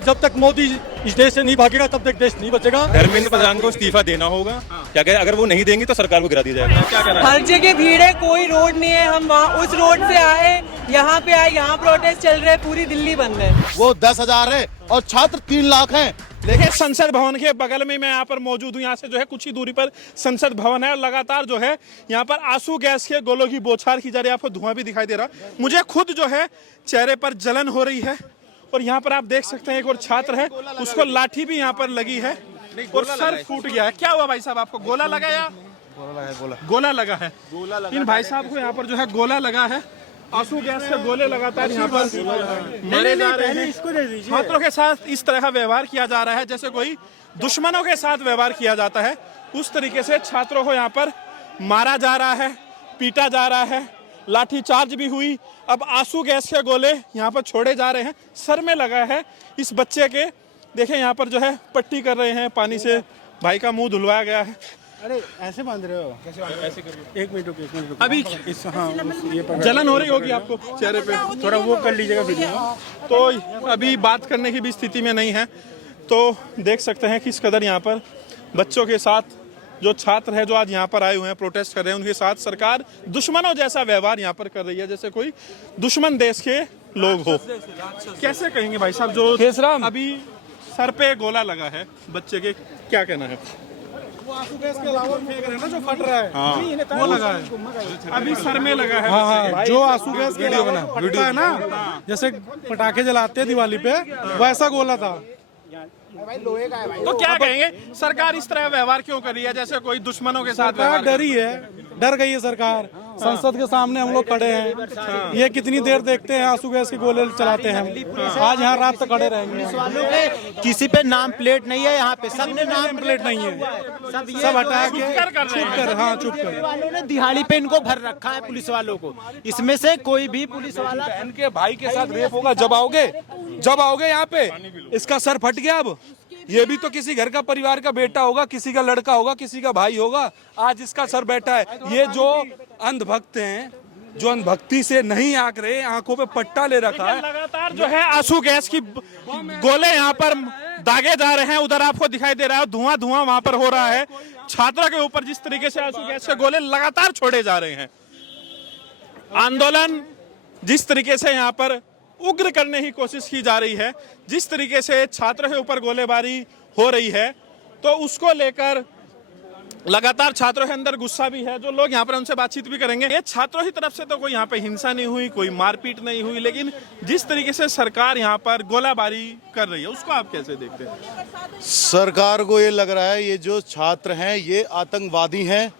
जब तक मोदी इस देश से नहीं भागेगा तब तक देश नहीं बचेगा। धर्मेंद्र प्रधान को इस्तीफा देना होगा। क्या कहे, अगर वो नहीं देंगे तो सरकार को गिरा दिया जाएगा। क्या कह रहा है? हर जगह भीड़ है, कोई रोड नहीं है। हम वहाँ उस रोड से आए, यहाँ पे आए, यहाँ प्रोटेस्ट चल रहे हैं, पूरी दिल्ली बंद है। वो 10,000 है और छात्र 3 लाख हैं। देखिए, संसद भवन के बगल में मैं यहाँ पर मौजूद हूँ। यहाँ से जो है कुछ ही दूरी पर संसद भवन है और लगातार जो है यहाँ पर आंसू गैस के गोलों की बौछार की जा रही है। आपको धुआं भी दिखाई दे रहा। मुझे खुद जो है चेहरे पर जलन हो रही है। और यहाँ पर आप देख सकते हैं एक और छात्र है, उसको लाठी भी यहाँ पर लगी है और सर फूट गया है। क्या हुआ भाई साहब, आपको गोला लगा या गोला लगा है? इन भाई साहब को यहाँ पर जो है गोला लगा है। आंसू गैस के गोले लगातार यहाँ पर मारे जा रहे हैं। छात्रों के साथ इस तरह का व्यवहार किया जा रहा है जैसे कोई दुश्मनों के साथ व्यवहार किया जाता है। उस तरीके से छात्रों को यहाँ पर मारा जा रहा है, पीटा जा रहा है, लाठी चार्ज भी हुई। अब आंसू गैस के गोले यहाँ पर छोड़े जा रहे हैं। सर में लगा है इस बच्चे के। देखें यहाँ पर जो है पट्टी कर रहे हैं, पानी से भाई का मुंह धुलवाया गया है। अरे ऐसे बांध रहे हो? कैसे बांध रहे हो? एक मिनट अभी ये जलन हो रही होगी आपको चेहरे पे, थोड़ा वो कर लीजिएगा वीडियो। तो अभी बात करने की भी स्थिति में नहीं है। तो देख सकते हैं किस कदर यहाँ पर बच्चों के साथ जो छात्र है जो आज यहाँ पर आए हुए हैं, प्रोटेस्ट कर रहे हैं, उनके साथ सरकार दुश्मनों जैसा व्यवहार यहाँ पर कर रही है जैसे कोई दुश्मन देश के लोग हो। कैसे कहेंगे भाई साहब, जो अभी सर पे गोला लगा है बच्चे के, क्या कहना है? वो आंसू गैस के अलावा फेंक रहे हैं ना, जो फट रहा है। हाँ, वो लगा है, अभी सर में लगा है। हाँ, जो आंसू गैस के अलावा फटता है ना, जैसे पटाखे जलाते हैं दिवाली पे, वैसा गोला था। तो क्या कहेंगे, सरकार इस तरह व्यवहार क्यों कर रही है जैसे कोई दुश्मनों के साथ? सरकार डरी है, डर गई है सरकार। संसद के सामने हम लोग खड़े हैं, ये कितनी देर देखते हैं आंसू गैस के गोले चलाते हैं हम। आज यहाँ रात तक खड़े रहेंगे। किसी पे नाम प्लेट नहीं है, यहाँ पे सबने नाम प्लेट नहीं है, सब हटा के चुप कर। हाँ, चुप कर। वालों ने दिहाड़ी पे इनको भर रखा है, पुलिस वालों को। इसमें से कोई भी पुलिस वाला बहन के भाई के साथ रेप होगा जब आओगे यहाँ पे, इसका सर फट गया। अब ये भी तो किसी घर का परिवार का बेटा होगा, किसी का लड़का होगा, किसी का भाई होगा। आज इसका सर बैठा है। ये जो अंधभक्त हैं, जो अंधभक्ति से नहीं आंक रहे, आंखों पे पट्टा ले रखा है। लगातार जो है आंसू गैस की गोले यहाँ पर दागे जा रहे हैं। उधर आपको दिखाई दे रहा है धुआं वहां पर हो रहा है। छात्रों के ऊपर जिस तरीके से आंसू गैस के गोले लगातार छोड़े जा रहे हैं। आंदोलन जिस तरीके से यहाँ पर उग्र करने की कोशिश की जा रही है, जिस तरीके से छात्रों के ऊपर गोलीबारी हो रही है, तो उसको लेकर लगातार छात्रों के अंदर गुस्सा भी है। जो लोग यहाँ पर उनसे बातचीत भी करेंगे, ये छात्रों की तरफ से तो कोई यहाँ पे हिंसा नहीं हुई, कोई मारपीट नहीं हुई, लेकिन जिस तरीके से सरकार यहाँ पर गोलाबारी कर रही है उसको आप कैसे देखते हैं? सरकार को ये लग रहा है ये जो छात्र हैं ये आतंकवादी हैं।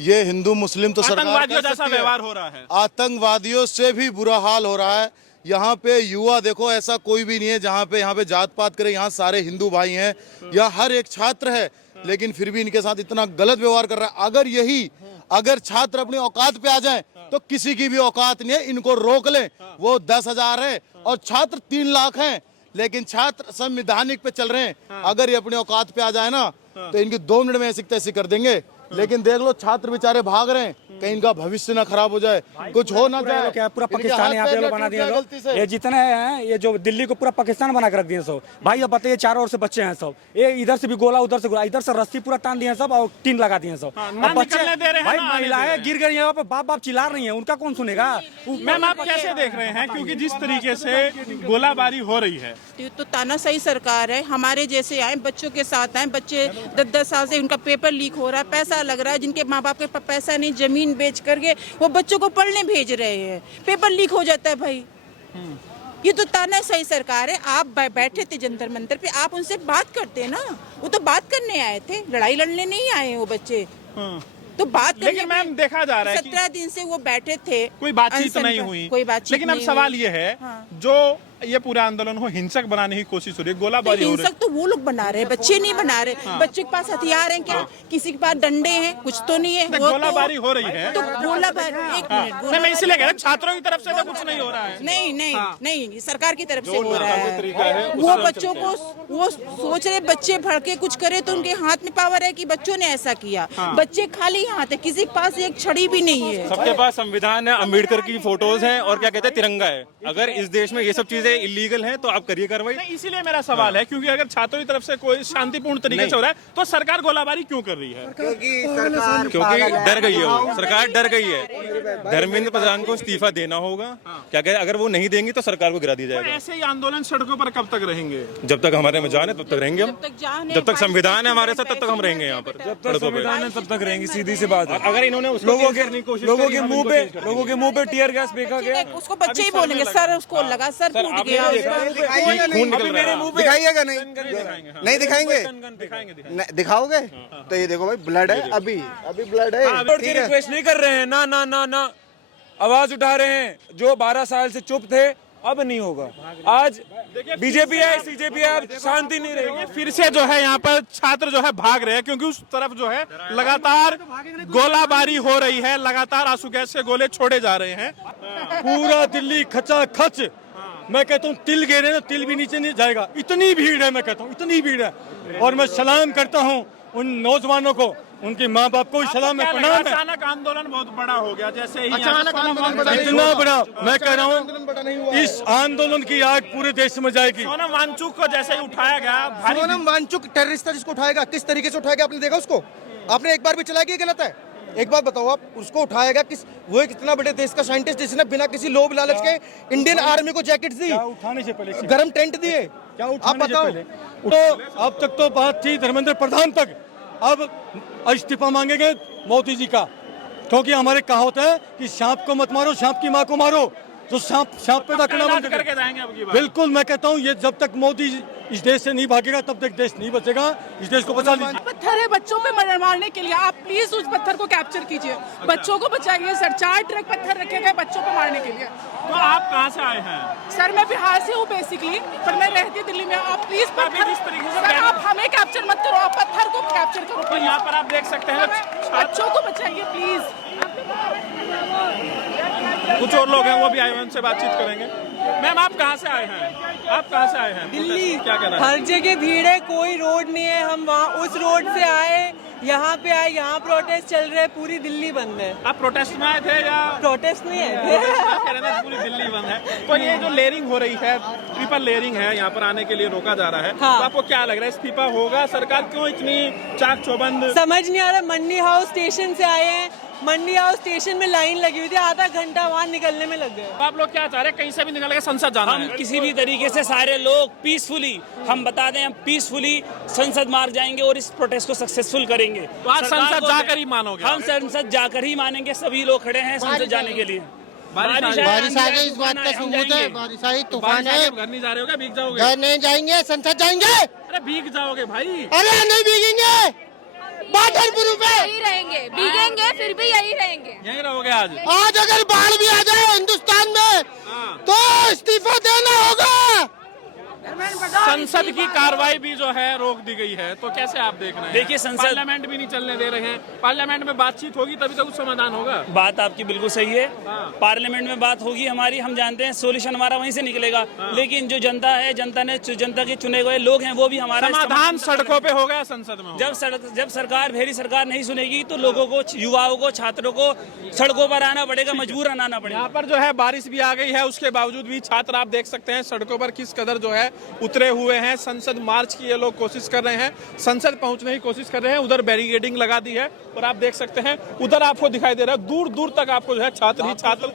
ये हिंदू मुस्लिम तो सरकार आतंकवादियों जैसा व्यवहार हो रहा है। आतंकवादियों से भी बुरा हाल हो रहा है। यहाँ पे युवा देखो, ऐसा कोई भी नहीं है जहाँ पे यहाँ पे जात पात करे। यहाँ सारे हिंदू भाई हैं, यहाँ हर एक छात्र है, लेकिन फिर भी इनके साथ इतना गलत व्यवहार कर रहा है। अगर छात्र अपनी औकात पे आ जाएं तो किसी की भी औकात नहीं है, इनको रोक लें। वो 10,000 है और छात्र 3 लाख हैं, लेकिन छात्र संवैधानिक पे चल रहे हैं। अगर ये अपनी औकात पे आ जाए ना तो इनकी 2 मिनट में ऐसी तैसी कर देंगे। लेकिन देख लो छात्र बेचारे भाग रहे हैं, कहीं इनका भविष्य ना खराब हो जाए, कुछ हो ना जाए। क्या पूरा पाकिस्तान यहाँ पे बना दिया लोग। ये जितने हैं, ये जो दिल्ली को पूरा पाकिस्तान बना के रख दिए सब। भाई अब बताइए, चारों ओर से बच्चे हैं सब। ये इधर से भी गोला, उधर से गोला, इधर से रस्सी पूरा तान दिए सब और टीन लगा दिए सब। अब बच्चे भाई महिलाएं गिर गई यहाँ पे, बाप चिल्ला रही है, उनका कौन सुनेगा? मैम आप कैसे देख रहे हैं, क्योंकि जिस तरीके से गोलाबारी हो रही है, तो तानाशाही सरकार है। हमारे जैसे आए बच्चों के साथ आए, बच्चे 10-10 साल से उनका पेपर लीक हो रहा है, पैसा लग रहा है, जिनके माँ बाप के पास पैसा नहीं, जमीन बेच करके वो बच्चों को पढ़ने भेज रहे हैं, पेपर लीक हो जाता है। भाई ये तो तानाशाही सरकार है। आप बैठे थे जंतर मंतर पे, आप उनसे बात करते ना, वो तो बात करने आए थे, लड़ाई लड़ने नहीं आए वो बच्चे। तो बात करने, लेकिन मैम देखा जा रहा है 17 दिन से वो बैठे थे, कोई बातचीत नहीं हुई, कोई बातचीत। लेकिन अब सवाल ये है, जो ये पूरा आंदोलन को हिंसक बनाने की कोशिश हो रही है, गोलाबारी हो रही है। हिंसक तो वो लोग बना रहे हैं, बच्चे नहीं बना रहे। बच्चे के पास हथियार हैं क्या? किसी के पास डंडे हैं? कुछ तो नहीं है। गोलाबारी हो रही है तो गोलाबारी, एक मिनट, मैं इसलिए कह रहा हूं, छात्रों की तरफ से तो कुछ नहीं हो रहा है। नहीं, सरकार की तरफ से हो रहा है। वो बच्चों को, वो सोच रहे बच्चे भड़के कुछ करे तो उनके हाथ में पावर है कि बच्चों ने ऐसा किया। बच्चे खाली हाथ है, किसी के पास एक छड़ी भी नहीं है। सबके पास संविधान है, अम्बेडकर की फोटोज हैं और क्या कहते हैं तिरंगा है। अगर इस देश में ये सब चीजें से इलीगल है तो आप करिए कार्रवाई। इसीलिए मेरा सवाल है, क्योंकि अगर छात्रों की तरफ से कोई शांतिपूर्ण तरीके से हो रहा है तो सरकार गोलाबारी क्यों कर रही है? क्योंकि डर गई है वो, सरकार डर गई है। धर्मेंद्र प्रधान को इस्तीफा देना होगा। क्या कहे, अगर वो नहीं देंगे तो सरकार को गिरा दिया जाएगा। ऐसे ही आंदोलन सड़कों पर कब तक रहेंगे? जब तक हमारे में जान है तब तक रहेंगे हम। जब तक संविधान है हमारे साथ तब तक हम रहेंगे यहाँ पर। जब तक संविधान है तब तक रहेंगे, सीधी सी बात है। अगर इन्होंने लोगों के मुंह पे टीयर गैस फेंका गया, उसको बच्चे ही बोलेंगे सर उसको लगा, सर टूट गया। खून निकल रहा है। दिखाइएगा नहीं दिखाएंगे, दिखाओगे तो ये देखो भाई ब्लड है, अभी ब्लड है। रिक्वेस्ट नहीं कर रहे हैं, ना ना ना ना, आवाज उठा रहे हैं। जो 12 साल से चुप थे अब नहीं होगा। आज बीजेपी है, सीजेपी है, अब शांति नहीं रहेगी। फिर से जो है यहाँ पर छात्र जो है भाग रहे हैं, क्योंकि उस तरफ जो है लगातार गोलाबारी हो रही है, लगातार आंसू गैस के गोले छोड़े जा रहे हैं। पूरा दिल्ली खचा खच, मैं कहता हूँ तिल गिरे ना तिल भी नीचे नहीं जाएगा, इतनी भीड़ है। मैं कहता हूँ इतनी भीड़ है, और मैं सलाम करता हूँ उन नौजवानों को, उनके माँ बाप को सलाम है, प्रणाम है। अचानक आंदोलन बहुत बड़ा हो गया, जैसे ही इतना बड़ा, मैं कह रहा हूँ इस आंदोलन की आग पूरे देश में जाएगी। सोनम वांगचुक को जैसे ही उठाया गया, सोनम वांगचुक टेररिस्ट था जिसको उठाएगा, किस तरीके से उठाएगा आपने देखा उसको? आपने एक बार भी चलाया कि गलत है? एक बात बताओ आप, उसको उठाएगा किस? वो एक इतना बड़े देश का साइंटिस्ट जिसने बिना किसी लोभ लालच के इंडियन आर्मी को जैकेट दी, उठाने से पहले गर्म टेंट दिए, क्या आप बताओ। तो अब तक तो बात थी धर्मेंद्र प्रधान तक, अब इस्तीफा मांगेंगे मोदी जी का, क्योंकि हमारे कहावत है कि सांप को मत मारो, सांप की माँ को मारो। तो सांप पैदा करना बंद करके जाएंगे अब की बार। बिल्कुल, मैं कहता हूँ ये जब तक मोदी इस देश से नहीं भागेगा तब तक देश नहीं बचेगा। इस देश को बचा लीजिए। पत्थर है बच्चों पे मारने के लिए, आप प्लीज उस पत्थर को कैप्चर कीजिए, बच्चों को बचाइए सर। 4 ट्रक पत्थर रखे गए बच्चों को मारने के लिए। तो आप कहाँ से आए हैं? सर मैं बिहार से हूँ बेसिकली, पर मैं रहती दिल्ली में। आप प्लीज पत्थर, सर आप हमें कैप्चर मत करो, आप पत्थर को कैप्चर करो। तो यहाँ पर आप देख सकते हैं बच्चों को बचाइए प्लीज। कुछ और लोग हैं, वो भी आए हैं, उनसे बातचीत करेंगे। मैम आप कहाँ से आए हैं? आप कहाँ से आए हैं? दिल्ली। क्या कहना है? हर जगह भीड़ है, कोई रोड नहीं है। हम वहाँ उस रोड से आए, यहाँ पे आए, यहाँ प्रोटेस्ट चल रहे, पूरी दिल्ली बंद है। आप प्रोटेस्ट में आए थे या? प्रोटेस्ट नहीं है, कह रहे हैं पूरी दिल्ली बंद है। तो ये जो लेयरिंग हो रही है, ट्रिपल लेयरिंग है, यहाँ पर आने के लिए रोका जा रहा है। हाँ। तो आपको क्या लग रहा है, इस्तीफा होगा? सरकार क्यों इतनी चाक चौबंद? समझ नहीं आ रहा। मंडी हाउस स्टेशन से आए हैं, मंडी हाउस स्टेशन में लाइन लगी हुई थी, आधा घंटा वहाँ निकलने में लग गया। तो आप लोग क्या चाह रहे हैं, कहीं से भी निकल के संसद जाना है? हम किसी भी तरीके से सारे लोग पीसफुली, हम बता दें, हम पीसफुली संसद मार्ग जाएंगे और इस प्रोटेस्ट को सक्सेसफुल करेंगे। तो आज संसद जाकर ही मानोगे? हम संसद जाकर ही मानेंगे। सभी लोग खड़े हैं संसद जाने के लिए। बारिश आ गई, इस बात का सबूत है। बारिश आई, तूफान है। घर नहीं जा रहे हो क्या? भीग जाओगे? घर नहीं जाएंगे, संसद जाएंगे। अरे भीग जाओगे भाई। अरे नहीं भीगेंगे, बादल प्रूफ है। यही रहेंगे, भीगेंगे फिर भी यही रहेंगे। यहीं रहोगे आज? आज अगर बाढ़ भी आ जाए हिंदुस्तान में तो इस्तीफा देना होगा। संसद की कार्रवाई भी जो है रोक दी गई है, तो कैसे आप देख रहे हैं? देखिए, संसद- पार्लियामेंट भी नहीं चलने दे रहे हैं। पार्लियामेंट में बातचीत होगी तभी तो कुछ समाधान होगा। बात आपकी बिल्कुल सही है। पार्लियामेंट में बात होगी हमारी, हम जानते हैं सोल्यूशन हमारा वहीं से निकलेगा। लेकिन जो जनता है, जनता के चुने हुए लोग हैं, वो भी हमारा समाधान सड़कों पे होगा, संसद में होगा। जब सरकार भेरी सरकार नहीं सुनेगी तो लोगों को, युवाओं को, छात्रों को सड़कों पर आना पड़ेगा, मजबूरन आना पड़ेगा। यहाँ पर जो है बारिश भी आ गई है, उसके बावजूद भी छात्र आप देख सकते हैं सड़कों पर किस कदर जो है उतरे हुए हैं। संसद मार्च की ये लोग कोशिश कर रहे हैं, संसद पहुंचने की कोशिश कर रहे हैं। उधर बैरिकेडिंग लगा दी है और आप देख सकते हैं उधर आपको दिखाई दे रहा है, दूर दूर तक आपको जो है छात्र ही छात्र।